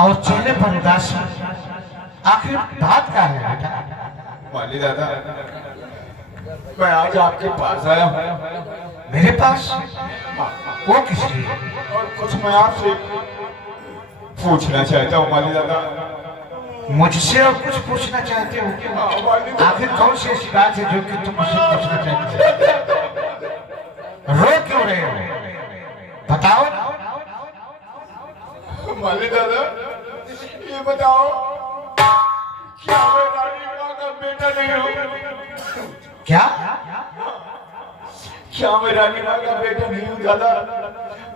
और चेहरे पर उदासी, आखिर बात क्या है बेटा? वाली दादा, मैं आज आपके पास आया हूँ। मेरे पास? वो किस लिए? और कुछ मैं आपसे पूछना चाहता हूँ वाली दादा। मुझसे और कुछ पूछना चाहते हो? आखिर कौन सी ऐसी बात है जो कि तुम मुझसे पूछना चाहते हो? रो क्यों रहे हो? बताओ। वाली दादा, ये बताओ, क्या मैं रानी माँ का बेटा नहीं हूँ? क्या? क्या मैं रानी माँ का बेटा नहीं हूँ दादा?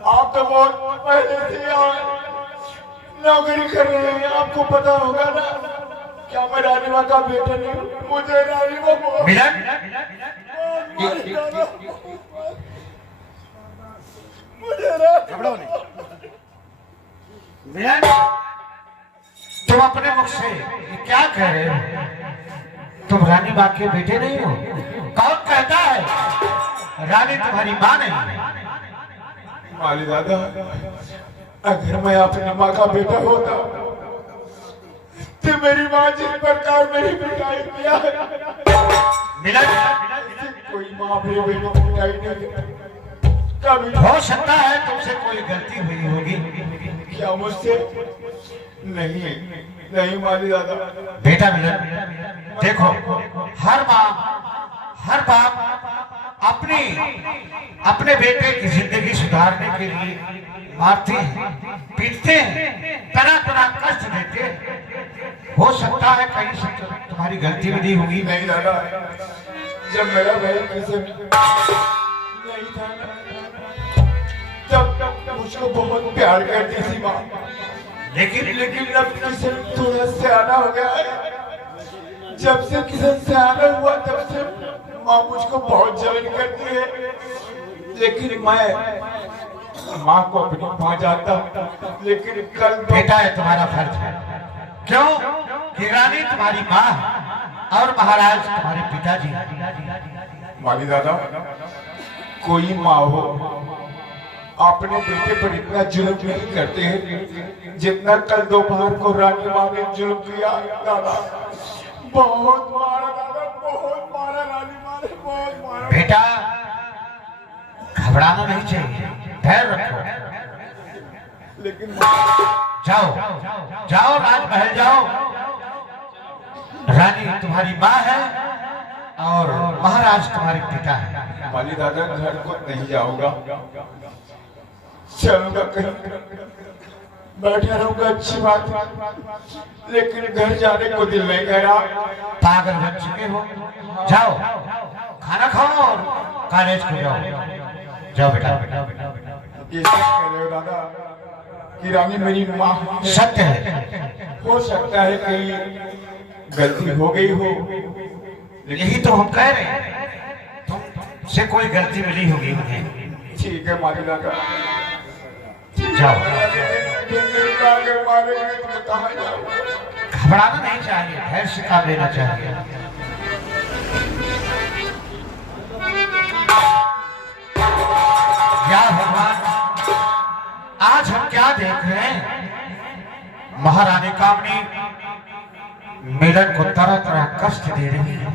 आप तो बहुत पहले से यहाँ नौकरी कर रहे हैं, आपको पता होगा ना। क्या मैं रानी माँ का बेटा नहीं हूँ? मुझे रानी माँ मिलन, मिलन, तुम अपने मुख से ये क्या कह रहे हो? तुम रानी माँ के बेटे नहीं हो? कौन कहता है रानी तुम्हारी माँ नहीं? वाली दादा, अगर मैं अपनी माँ का बेटा होता तो मेरी माँ जिस प्रकार मेरी पिटाई किया है, मिलन, कोई माँ अपने बेटे को पिटाई नहीं कभी। हो सकता है तुमसे कोई गलती हुई होगी। क्या मुझसे? नहीं नहीं वाली दादा। बेटा मिलन, देखो, हर बाप अपने बेटे की जिंदगी सुधारने के लिए मारते हैं, पीटते हैं, तरह तरह कष्ट देते हैं। हो सकता है कहीं से तुम्हारी गलती भी नहीं होगी। नहीं दादा, जब मेरा भाई किसी नहीं था तब मुझको बहुत प्यार करती थी माँ। लेकिन अब किशन थोड़ा सियाना हो गया है। जब से किशन सियाना हुआ तब से माँ मुझको बहुत जलन करती है। लेकिन मैं माँ को अपनी माँ जानता हूँ। लेकिन कल बेटा है तुम्हारा फर्ज है। क्यों कि रानी तुम्हारी माँ है और महाराज तुम्हारे पिताजी। वाली दादा, कोई माँ हो अपने बेटे पर इतना जुल्म नहीं करते हैं जितना कल दोपहर को रानी माँ ने जुल्म किया। दादा बहुत मारा, दादा बहुत मारा, रानी माँ ने बहुत मारा। बेटा घबराना नहीं चाहिए, धैर्य रखो। लेकिन जाओ जाओ, राजमहल जाओ। रानी तुम्हारी माँ है और महाराज तुम्हारे पिता है। वाली दादा, घर को नहीं जाऊंगा, चलूंगा कहीं, बैठा रहूंगा, अच्छी बात, लेकिन घर जाने को दिल नहीं कर रहा। पागल बन चुके हो। जाओ खाना खाओ और कॉलेज को जाओ। जाओ बेटा। ये सच कह रहे हो दादा कि रानी मेरी माँ? सत्य है। हो सकता है कहीं गलती हो गई हो। यही तो हम कह रहे हैं, तुमसे कोई गलती मिली होगी मुझे। ठीक है माली दादा, जाओ। कहाँ जाऊँ? घबराना नहीं चाहिए, धैर्य से काम लेना चाहिए। या भगवान, आज हम क्या देख रहे हैं? महारानी कामनी मिलन को तरह तरह कष्ट दे रही है,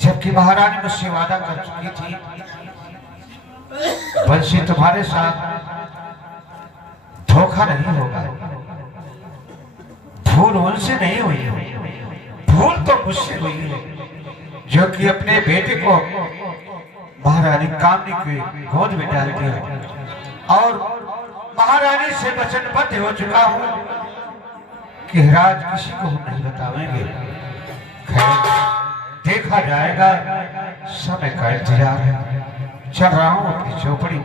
जबकि महारानी मुझसे वादा कर चुकी थी बंसी तुम्हारे साथ धोखा नहीं होगा। भूल उनसे नहीं हुई, भूल तो मुझसे हुई है, जो कि अपने बेटे को महारानी कामनी की गोद में डाल दिया और महारानी से वचनबद्ध हो चुका हूँ कि राज किसी को हम नहीं बतावेंगे। खैर देखा जाएगा, समय का इंतजार है। चल रहा हूँ अपनी चौपड़ी।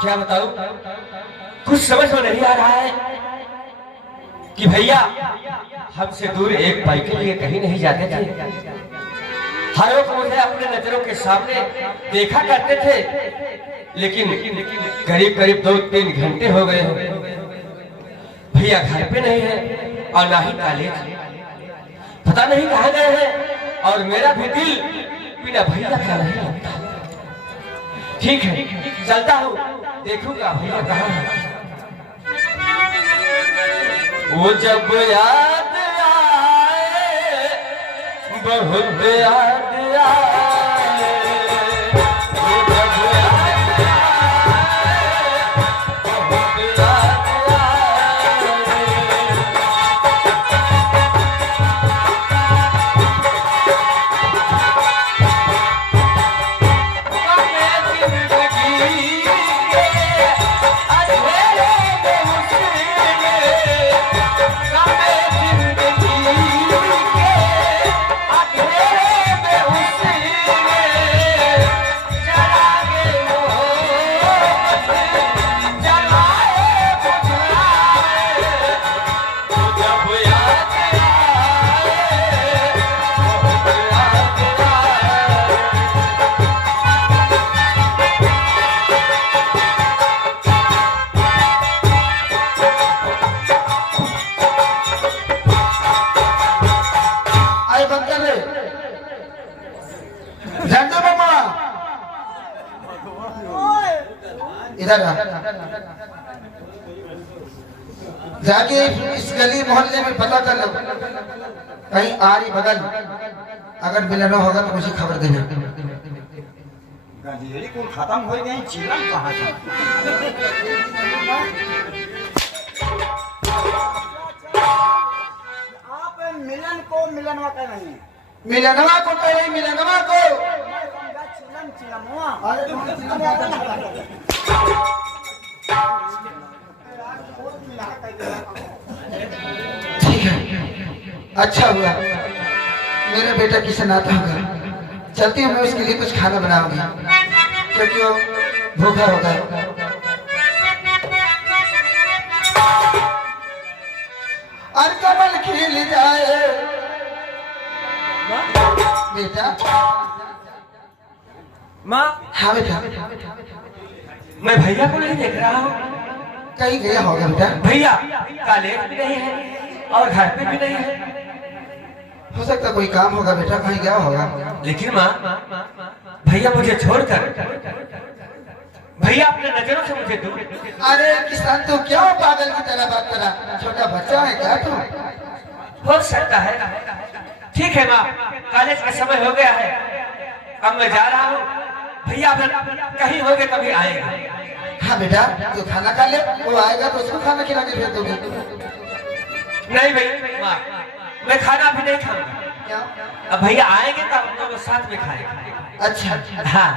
क्या बताऊं, कुछ समझ में नहीं आ रहा है कि भैया हमसे दूर एक पल के लिए कहीं नहीं जाते थे। हर वक्त मुझे अपने नजरों के सामने देखा करते थे, लेकिन करीब करीब 2-3 घंटे हो गए भैया घर पे नहीं है और ना ही कॉलेज, पता नहीं कहाँ गए हैं। और मेरा भी दिल बिना भैया का नहीं लगता। ठीक है, चलता हूँ, देखूंगा भैया कहाँ है। वो जब याद आए, बहुत याद आए, वो जब याद आए, बहुत याद इधर आ। जाके इस गली मोहल्ले में पता कर लो, कहीं आरी बगल अगर मिलना होगा तो मुझे खबर देना। गंजेरी को खत्म हो गई, चीलन कहाँ से? आप मिलन को मिलनवा का नहीं, मिलनवा को कह रही, मिलनवा को। चिलन चिलमुआ। ठीक है, अच्छा हुआ मेरा बेटा किसी नाता होगा। चलती हूँ, मैं उसके लिए कुछ खाना बनाऊंगी क्योंकि वो भूखा होगा। और कमल खिल जाए बेटा। माँ, हाँ बेटा, मैं भैया को नहीं देख रहा हूँ। कहीं गया होगा बेटा। भैया कॉलेज भी नहीं है और घर पे भी नहीं है। हो सकता कोई काम होगा बेटा, कहीं गया होगा। लेकिन माँ, भैया मुझे छोड़कर, भैया अपने नजरों से मुझे दूर। अरे किसान, तू क्यों पागल की तरह बात करा? छोटा बच्चा है क्या तू? हो सकता है। ठीक है माँ, कॉलेज का समय हो गया है, अब मैं जा रहा हूँ। भैया कहीं होंगे तभी आएगा। हाँ बेटा, तू खाना खा ले, वो आएगा तो उसको खाना खिला के भेज दोगे। नहीं भैया माँ, मैं खाना भी नहीं खाऊंगा। क्या? अब भैया आएंगे तब हम लोग साथ में खाएंगे। अच्छा हाँ,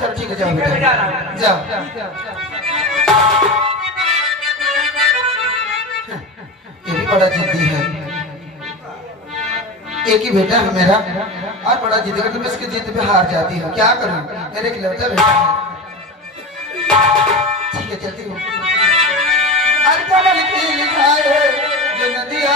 चल ठीक है, जाओ ठीक है, मैं जा रहा बेटा, हूँ। जाओ। ये भी बड़ा जिद्दी है। एक ही बेटा है मेरा और बड़ा जिद्दी करके मैं इसकी जिद पे हार जाती हूँ। क्या करूँ, मेरे खिलौता बेटा है। ठीक है, चलती हूँ। अरे कमल खिल जाए जो नदिया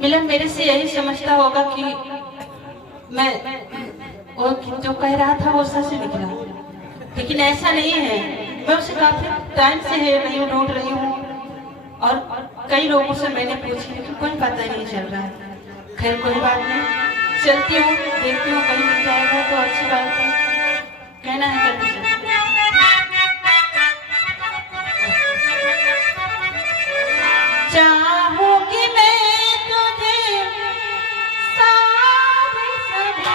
मिलन मेरे से यही समझता होगा कि मैं वो जो कह रहा था वो सच निकला, लेकिन ऐसा नहीं है। मैं उसे काफी टाइम से है नहीं ढूंढ रही हूँ और कई लोगों से मैंने पूछी, लेकिन कोई पता नहीं चल रहा है। खैर कोई बात नहीं, चलती हूँ, देखती हूँ, कहीं मिल जाएगा तो अच्छी बात है। कहना है करती हूँ। चाहूंगी मैं तुझे सारे सवेरे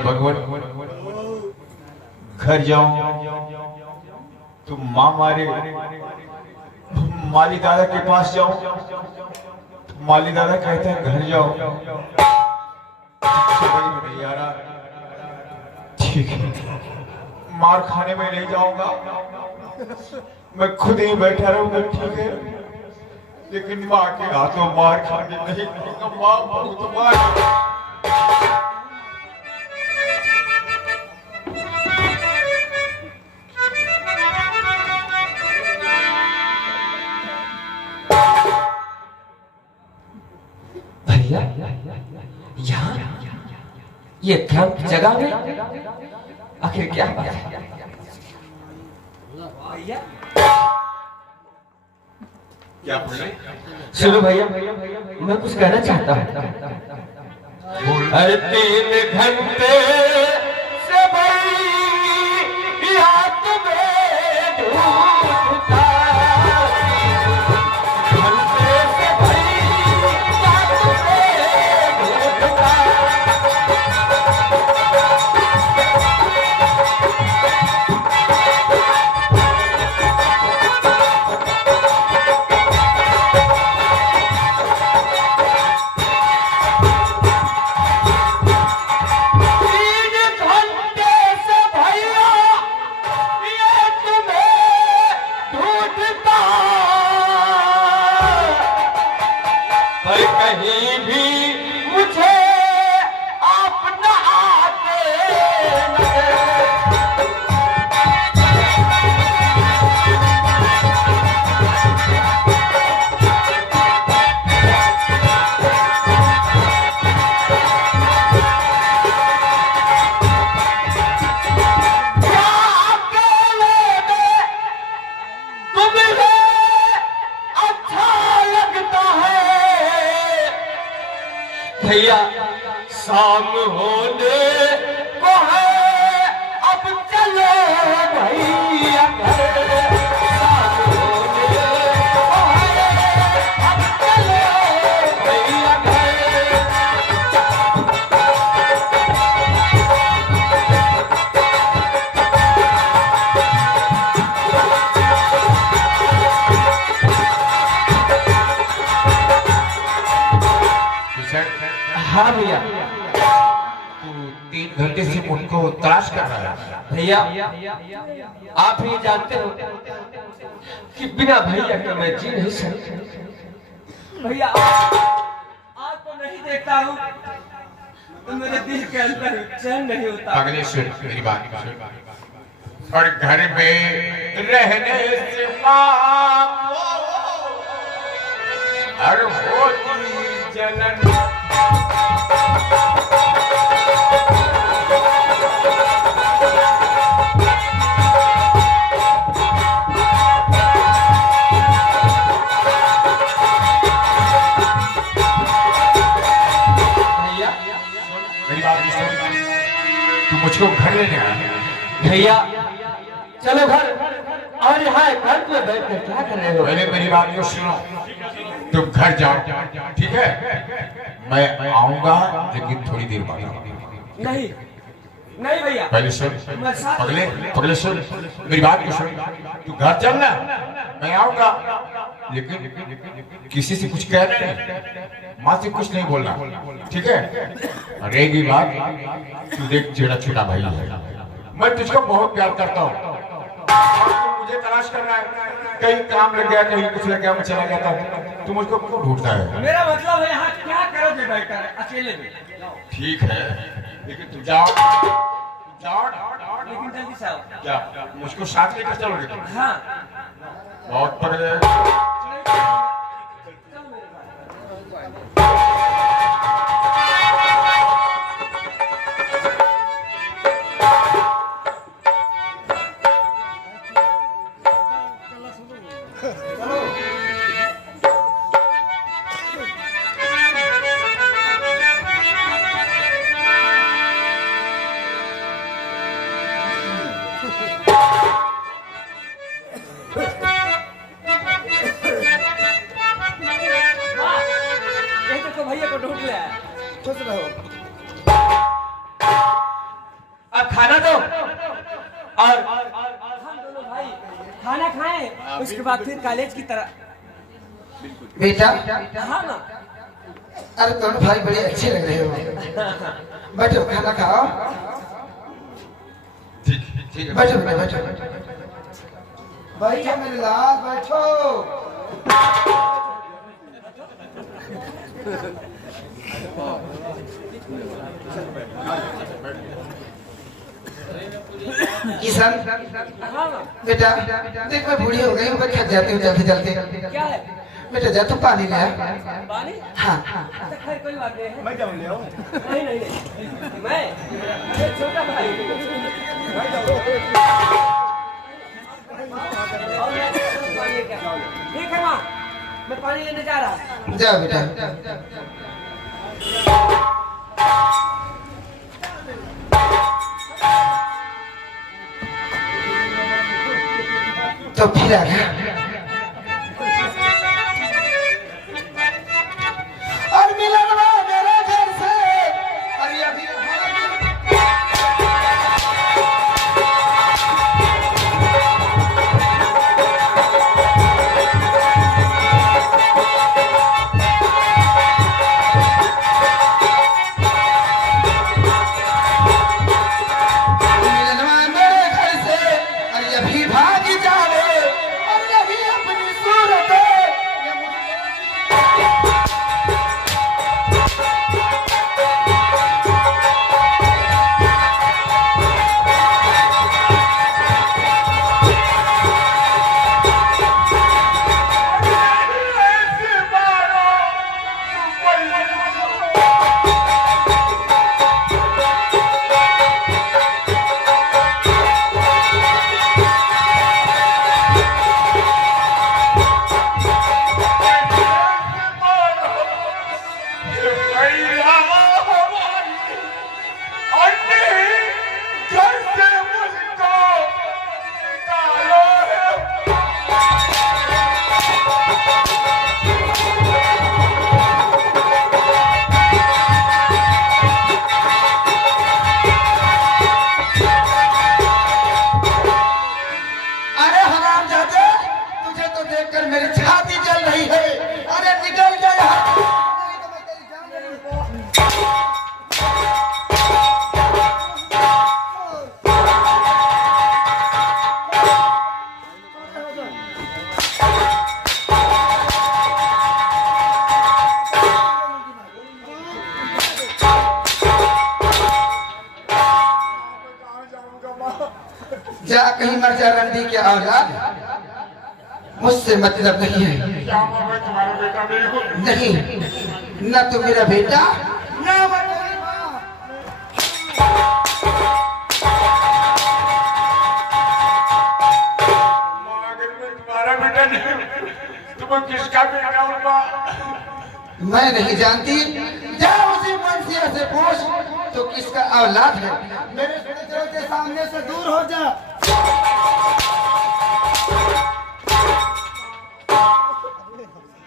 भगवान घर जाऊं तो माँ मारे, माली दादा के पास जाऊं, माली दादा कहते हैं घर जाओ। यारा ठीक है, मार खाने में नहीं जाऊंगा, मैं खुद ही बैठा रहूंगा, ठीक है, लेकिन माँ के हाथों मार खाने नहीं दूंगा। माँ बहुत मार। भैया यहाँ ये कैंप की जगह में आखिर क्या बात है? भैया क्या बोले? सुनो भैया, मैं कुछ कहना चाहता हूँ। अरे 3 घंटे से भाई हाथ में ढूंढता, घंटे से भाई हाथ में ढूंढता। कहीं भी मुझे आप न आते भैया शाम होने को है, अब चलो भैया घर। शाम होने को है, अब चलो भैया घर। हाँ भैया, तू 3 घंटे से उनको तलाश कर रहा है। भैया आप ही जानते हो कि बिना भैया के मैं जी नहीं सकता। भैया आज तो नहीं देखता हूँ तो मेरे दिल के अंदर चैन नहीं होता। अगले सुन मेरी बात सुन। और घर में रहने से हर होती जलन। तू मुझको घर लेने आया? भैया चलो घर, और यहाँ घर पे बैठ कर क्या कर रहे हो? पहले मेरी बात को सुनो, तुम घर जाओ, ठीक है, मैं आऊंगा लेकिन थोड़ी देर बाद आऊंगा। नहीं नहीं भैया, पहले सुन, पगले सुन मेरी बात को सुन। तू घर चलना, मैं आऊंगा, लेकिन किसी से कुछ कहना नहीं, माँ से कुछ नहीं बोलना, ठीक है? रहेगी बात, तू देख तेरा छोटा भाई है, मैं तुझको बहुत प्यार करता हूँ, मुझे तलाश करना है, कहीं काम लग गया, कहीं कुछ लग गया, मैं चला जाता हूँ, तू मुझको क्यों ढूंढता है? मेरा मतलब है यहाँ क्या करोगे बैठकर अकेले में? ठीक है, लेकिन तू जाओ, लेकिन जल्दी से आओ। क्या मुझको साथ लेकर चलोगे तुम? हाँ बहुत पगले। अब खाना दो और हम दोनों भाई खाना खाएं, उसके बाद फिर कॉलेज की तरह। बेटा हाँ ना। अरे दोनों भाई बड़े अच्छे लग रहे हो। बैठो खाना खाओ। ठीक है बैठो बेटा बैठो बैठो मेरे लाल बैठो। किसान हाँ ना। बेटा देख मैं बूढ़ी हो गई हूँ, मैं थक जाती हूँ चलते चलते। क्या है? बेटा जा तू पानी ले आ। पानी? हाँ अच्छा खैर कोई बात नहीं है। मैं जाऊँ ले आऊँ? नहीं नहीं नहीं, मैं ये छोटा भाई। और मैं पानी क्या खाऊं? ठीक है माँ, मैं पानी लेने जा रहा हूँ। जाओ बेटा। तो फिर आ गया और मिलनवा मेरे घर से। अरे अभी मिलनवा मेरे घर से। अरे अभी भाग जावे और अभी अपनी सूरत ये मुझे अरे हरामजादे, तुझे तो देखकर मेरी छाती जल रही है। अरे निकल जा यहाँ। नहीं तो मैं तेरी जान ले लूंगा। जा कहीं मर जा रंडी के औलाद, मुझसे मतलब नहीं है। क्या मैं तुम्हारा बेटा नहीं हूँ? नहीं, न तू मेरा बेटा न मैं तेरी माँ। माँ, अगर मैं तुम्हारा बेटा नहीं हूँ, तो मैं किसका बेटा हूँ माँ? मैं नहीं जानती। जा उसी मनसिया से पूछ तो किसका औलाद है। मेरे सूरज के सामने से दूर हो जा।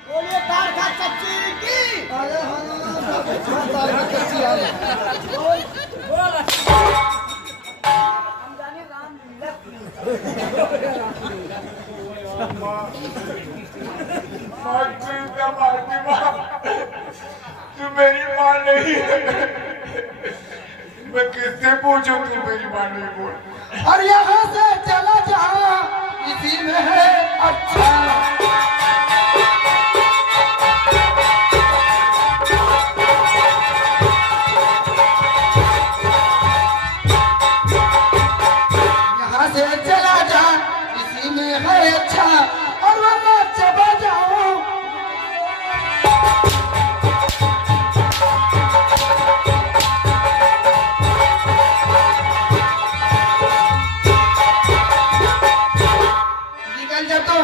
बोलिए तार का चच्ची की। अरे हाँ, कैसी आ रही? हम जाने राम लीला माँ, तू क्या मारती माँ? तू मेरी माँ नहीं है। मैं किससे पूछूं तू मेरी माँ नहीं बोल? और यहाँ से चला जा, इसी में है अच्छा। यहाँ से चला जा, इसी में है अच्छा, और वरना चबा जाओ। निकल जा तू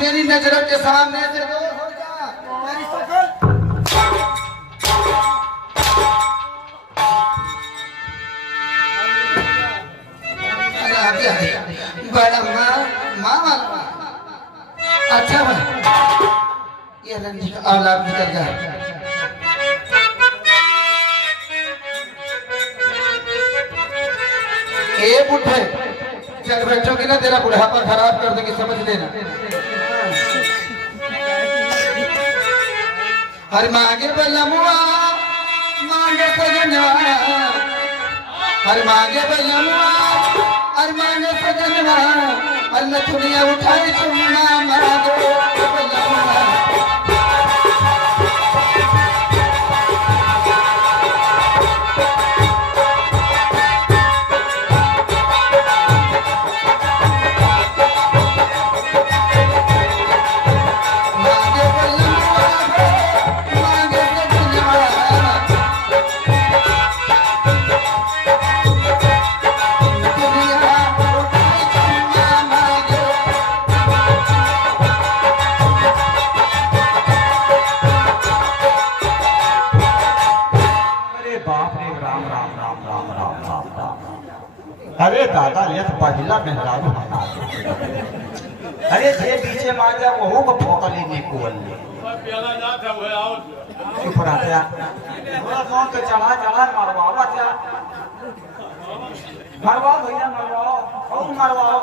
मेरी नजरों के सामने से दूर हो जा। मेरी शक्ल अरे अभी अभी बड़ा माँ वाला। अच्छा भाई, ये रंडी का औलाद निकल गया। ए बुढ़े चल बैठोगी ना तेरा बुढ़ापा खराब कर देंगे, समझ लेना। हर मांगे बलमुआ मांगे सजनवा, हर मांगे बलमुआ हर मांगे सजनवा, अल्लाह दुनिया उठाई चुम्मा मांगे बलमुआ। अरे बाप रे, राम राम राम राम राम राम राम। अरे दादा ये तो पहला मेहरारू हमारा। अरे जे पीछे मार गया वो को फोकली नहीं कोल्ले चुप रहा था थोड़ा कौन तो चढ़ा चढ़ा मरवावा था। मरवाओ भैया मरवाओ, खूब मरवाओ,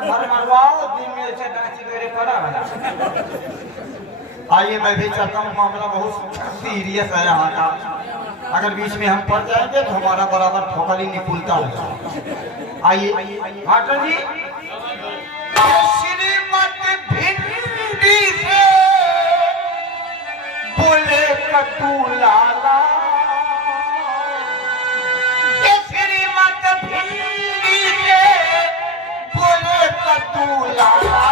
घर मरवाओ, दिन में ऐसे डांची मेरे पड़ा रहा। आइए मैं भी चाहता हूँ, मामला बहुत सीरियस है यहाँ का। अगर बीच में हम पड़ जाएंगे तो हमारा बराबर ठोकली निकुलता है। आइए मास्टर जी, श्रीमत भिंडी से बोले कटू लाला, श्रीमत भिंडी से बोले कटू लाला,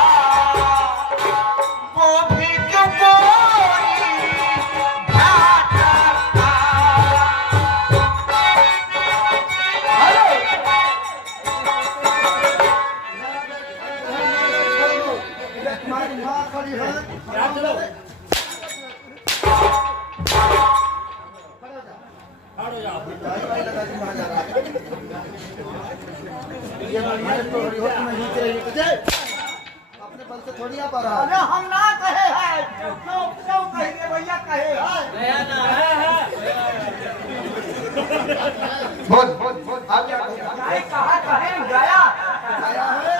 गोभी जो गोरी भाटा तुम्हारी माँ खड़ी है, ये तो रिहोट में नीचे रही तुझे अपने बल से थोड़ी आ पा रहा। अरे हम ना कहे हैं, क्यों क्यों कहेंगे भैया, कहे हैं। बोल बोल बोल आप क्या नहीं कहा कहे गया आया है?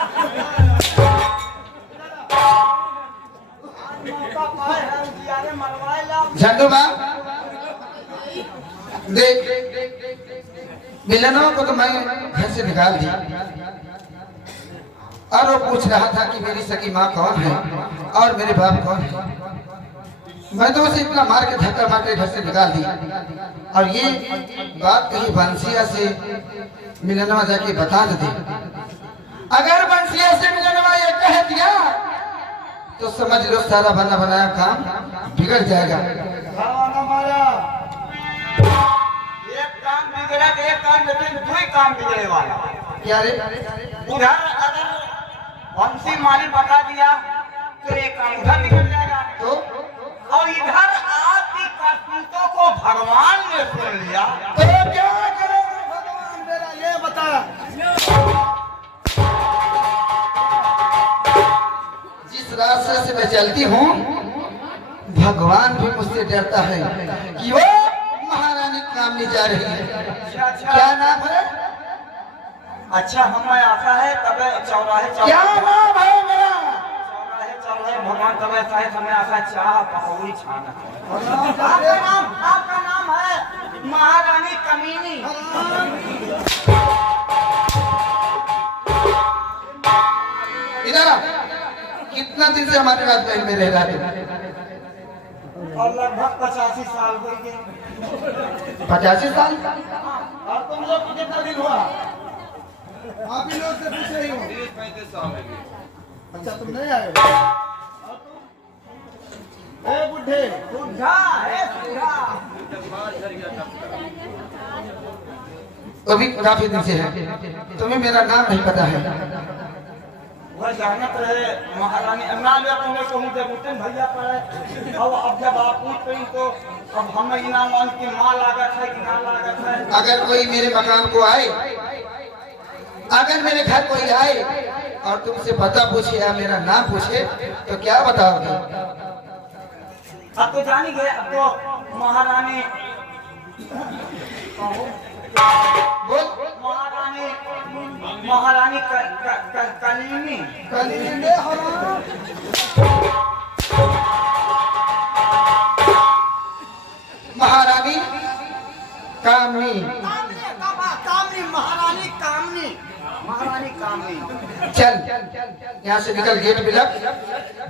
आज मौका पाए हैं उजियारे मरवाए ला। झंडू माँ देख, मिलनों को तो मैं घर से निकाल दी और वो पूछ रहा था कि मेरी सगी माँ कौन है और मेरे बाप कौन है। मैं तो उसे इतना मार के धक्का मार के घर से निकाल दी और ये बात कहीं बंसिया से मिलनवा जाके बता दे। अगर बंसिया से मिलनवा ये कह दिया तो समझ लो सारा बना बनाया काम बिगड़ जाएगा। एक काम बिगड़ा तो एक काम लेकिन दो ही काम बिगड़े वाला। क्या रे? उधर अगर बंसी माली बता दिया तो एक काम उधर निकल जाएगा, तो और इधर आपकी करतूतों को भगवान ने सुन लिया तो क्या करेगा भगवान मेरा ये बता। जिस रास्ते से मैं चलती हूँ भगवान भी मुझसे डरता है कि वो महारानी कामनी जा रही है। क्या नाम है? अच्छा हमें आता है तब चौराहे क्या नाम है मेरा? चौराहे भगवान तब ऐसा है हमें आता चाह पकौड़ी छाना। आपका नाम है महारानी कमीनी। इधर आ। कितना दिन से हमारे राजमहल में रह रहा है? और लगभग 85 साल हो गए। 85 साल? और तुम लोग को कितना दिन हुआ? आप ही लोग से पूछ रही हूँ। 35 साल हो गए। अच्छा तुम नहीं आए हो? ए बुढ़े बुढ़ा है बुढ़ा। अभी काफी दिन से है, तुम्हें मेरा नाम नहीं पता है। वह जानत रहे महारानी ना ले तुमने कहूँ जब उठन भैया पर अब जब आप पूछ गई तो अब हमें इनाम मान की माँ लागत है कि ना लागत है। अगर कोई मेरे मकान को आए, अगर मेरे घर कोई आए और तुमसे पता पूछे या मेरा नाम पूछे तो क्या बताओगे? अब तो जानी गए, अब तो महारानी बोल। महारानी महारानी कलीनी कलीने हराम। महारानी कामनी। कामनी महारानी कामनी महारानी कामनी। चल यहाँ से निकल, गेट पे लग।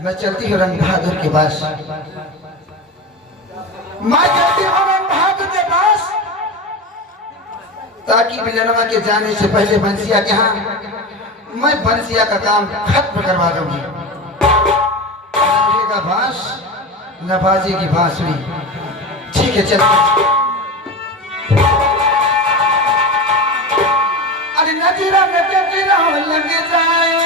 मैं चलती हूँ रंग बहादुर के पास। मैं चलती हूँ रंग बहादुर के पास, ताकि बिलनवा के जाने से पहले बंसिया के यहाँ मैं बंसिया का काम खत्म करवा दूंगी। न बांस न बाजेगी बांसुरी। ठीक है चल। अरे नजीरा लग जाए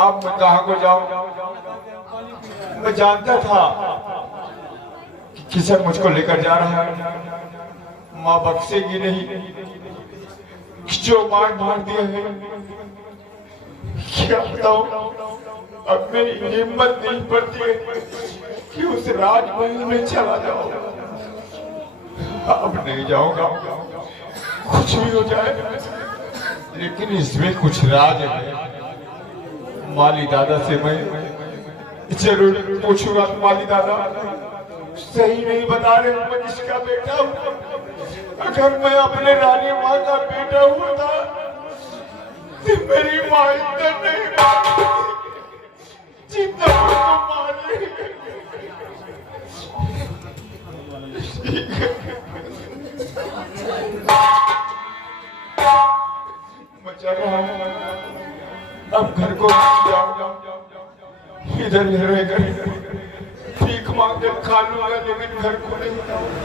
अब मैं कहाँ को जाऊं? मैं जानता था कि किशन मुझको लेकर जा रहा है। माँ बख्शेगी नहीं, जो मार दिया है। क्या बताऊं, अब मेरी हिम्मत नहीं पड़ती है कि उस राजमहल में चला जाऊं। अब नहीं जाऊंगा, कुछ भी हो जाए, लेकिन इसमें कुछ राज है। माली दादा से मैं जरूर पूछूंगा। माली दादा सही नहीं बता रहे, मैं किसका बेटा हूँ? अगर मैं अपने रानी माँ का बेटा होता तो मेरी माँ इतना नहीं जितना मुझको मार मैं चल रहा हूँ, अब घर को जाऊंगा। इधर रहकर भीख मांग कर खा लूंगा, लेकिन घर को नहीं जाऊंगा।